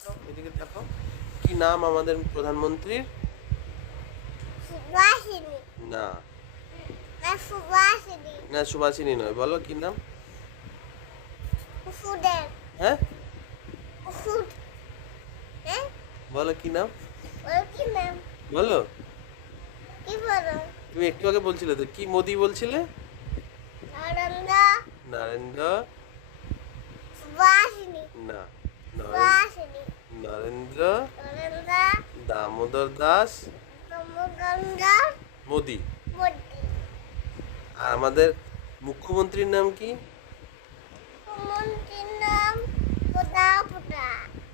তাকাও, এদিকে তাকাও। কি নাম আমাদের প্রধানমন্ত্রীর? সুভাষিনী। না না সুভাষিনী। না, সুভাষিনী নয়। বলো কি নাম? ওষুধের। হ্যাঁ, ওষুধ। হ্যাঁ, বলো কি নাম? ওর কি নাম? বলো। কি বলো? তুমি একটু আগে বলছিলে তো, কি মোদি বলছিলে? নরেন্দ্র। নরেন্দ্র। সুভাষিনী। না, সুভাষিনী। নরেন্দ্র নরেন্দ্র দামোদর দাস দামোদর মোদি। মোদী। আর আমাদের মুখ্যমন্ত্রীর নাম কি? মুখ্যমন্ত্রীর নাম প্রতাপ।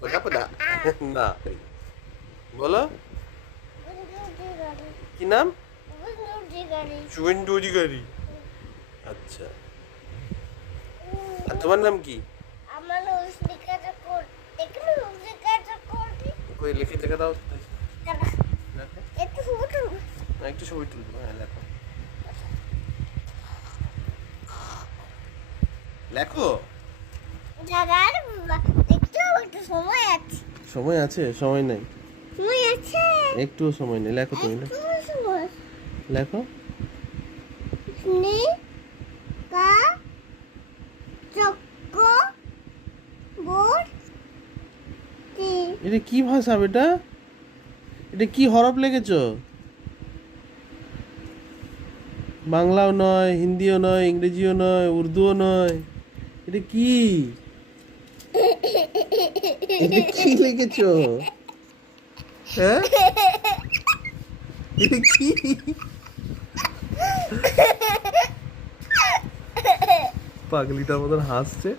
ওটা পোটা না, বলো কি নাম? শুভেন্দু অধিকারী। আচ্ছা, আর তোমার নাম কি? আমার জিজ্ঞাসা কর, এখানে জিজ্ঞাসা করবি। কই লিখে দেখে দাও। দাঁড়া, লেখো। একটু হুটু। না, একটু ছবি তুলবো। হ্যাঁ, লেখো লেখো। দাঁড়া রে বাবা, একটু সময় আছে। সময় আছে? সময় নেই, সময় আছে। একটুও সময় নেই। লেখো তুমি, একটু সময়। লেখো। স্নি কা চক্ক বোর তি। এটা কি ভাষা বেটা? এটা কি হরফ লেগেছো? বাংলাও নয়, হিন্দিও নয়, ইংরেজিও নয়, উর্দুও নয়। এটা কি? এটা কি লিখেছো? হ্যাঁ, এটা কি? পাগলিটার মতন হাসছে।